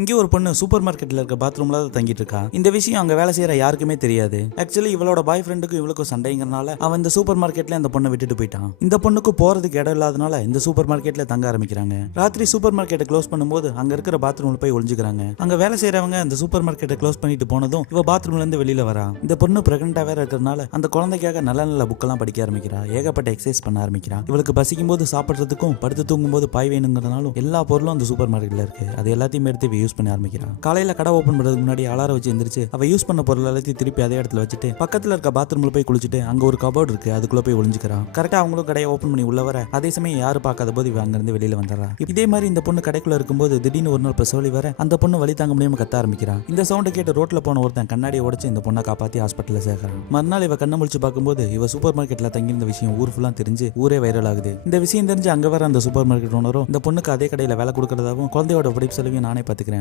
இங்கே ஒரு பொண்ணு சூப்பர் மார்க்கெட்ல இருக்க பாத்ரூம்ல தான் தங்கிட்டு இருக்கா. இந்த விஷயம் அங்க வேலை செய்யற யாருக்குமே தெரியாது. ஆக்சுவலி இவளோட பாய் ஃப்ரெண்டுக்கும் இவளுக்கும் சண்டைங்கிறனால அவன் இந்த சூப்பர் மார்க்கெட்ல அந்த பொண்ணை விட்டுட்டு போயிட்டான். இந்த பொண்ணுக்கு போறதுக்கு இடம் இல்லாதனால இந்த சூப்பர் மார்க்கெட்ல தங்க ஆரம்பிக்கிறாங்க. ராத்திரி சூப்பர் மார்க்கெட்டை க்ளோஸ் பண்ணும்போது அங்க இருக்கிற பாத்ரூம்ல போய் ஒளிஞ்சுக்கிறாங்க. அங்க வேலை செய்யறவங்க அந்த சூப்பர் மார்க்கெட்டை க்ளோஸ் பண்ணிட்டு போனதும் இவ பாத்ரூம்ல இருந்து வெளியில வரா. இந்த பொண்ணு பிரெக்னெண்டா வேற இருக்கிறதுனால அந்த குழந்தைக்காக நல்ல நல்ல புக்கெல்லாம் படிக்க ஆரம்பிக்கிறா. ஏகப்பட்ட எக்ஸசைஸ் பண்ண ஆரம்பிக்கிறா. இவளுக்கு பசிக்கும் போது சாப்பிடுறதுக்கும் படுத்து தூங்கும் போது பாய் வேணுங்கிறதுனாலும் எல்லா பொருளும் அந்த சூப்பர் மார்க்கெட்ல இருக்கு. அது எல்லாத்தையும் எடுத்து யூஸ் பண்ண ஆரம்பிக்கிறான். காலையில கடை ஓபன் பண்றதுக்கு முன்னாடி அலாரம் வச்சு எந்திரிச்சு அவ யூஸ் பண்ண பொருள் எல்லாத்தையும் திருப்பி அதே இடத்துல வச்சுட்டு பக்கத்துல இருக்க பாத்ரூம்ல போய் குளிச்சுட்டு அங்க ஒரு கபோர்ட் இருக்கு, அதுக்குள்ள போய் ஒளிஞ்சுக்கிறான். கரெக்டா அவங்களும் கடையை ஓபன் பண்ணி உள்ள வர அதே சமயம் யாரும் பார்க்காத போது இவ அங்க இருந்து வெளியில வந்துடுறா. இதே மாதிரி இந்த பொண்ணு கடைக்குள்ள இருக்கும்போது திடீர்னு ஒரு நாள் பிரசவலி வர அந்த பொண்ணு வலி தாங்க முடியாம கத்த ஆரம்பிக்கிறான். இந்த சவுண்ட் கேட்டு ரோட்ல போன ஒருத்தன் கண்ணாடியை உடைச்சு இந்த பொண்ணை காப்பாத்தி ஹாஸ்பிட்டல்ல சேர்க்கிறான். மறுநாள் இவ கண்ணை முழிச்சு பார்க்கும்போது இவ சூப்பர் மார்க்கெட்ல தங்கியிருந்த விஷயம் ஊர் ஃபுல்லா தெரிஞ்சு ஊரே வைரல் ஆகுது. இந்த விஷயம் தெரிஞ்சு அங்க வர அந்த சூப்பர் மார்க்கெட் ஓனரும் இந்த பொண்ணுக்கு அதே கடையில வேலை கொடுக்கறதாவும் குழந்தையோட படிப்பு செலவையும் நானே பாத்துக்கிறேன்